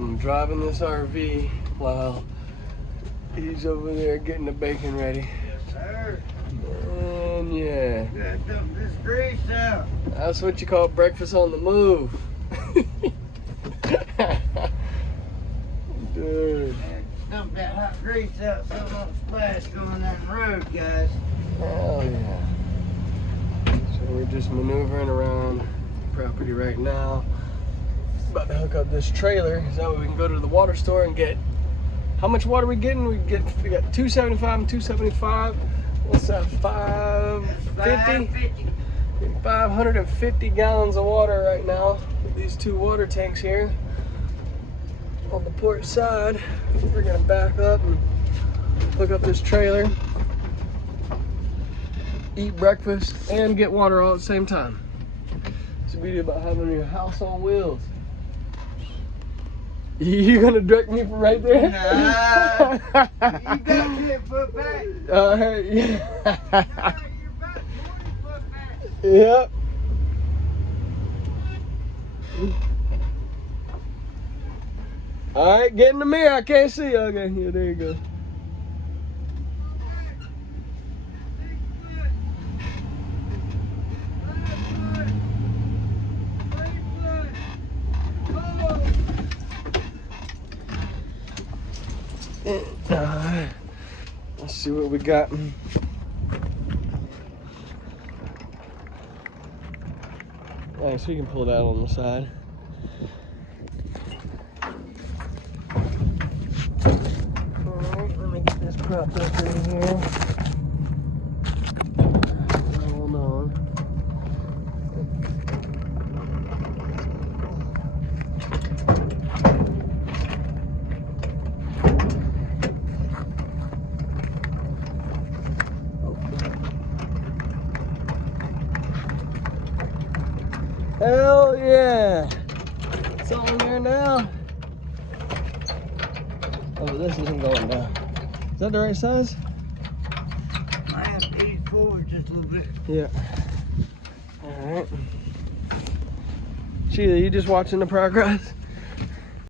I'm driving this RV while he's over there getting the bacon ready. Yes, sir. And yeah. Gotta dump this grease out. That's what you call breakfast on the move. Dude. Dump that hot grease out so it won't splash going down the road, guys. Hell yeah. So we're just maneuvering around the property right now. About to hook up this trailer so that way we can go to the water store and get, how much water we getting? We got 275 and 275. What's that, 550? 550 gallons of water right now with these two water tanks here on the port side. We're gonna back up and hook up this trailer, eat breakfast, and get water all at the same time. It's a beauty about having your house on wheels. You gonna direct me from right there? Nah, you got 10 foot back. Yeah. Nah, you're about 40 foot back. Yep. All right, get in the mirror. I can't see. Okay, yeah, there you go. Let's see what we got. Alright, so you can pull it out on the side. Alright, let me get this propped up in here. Hold on. Hell yeah! It's all in there now. Oh, but this isn't going down. Is that the right size? I have to ease forward just a little bit. Yeah. Alright. Sheila, you just watching the progress?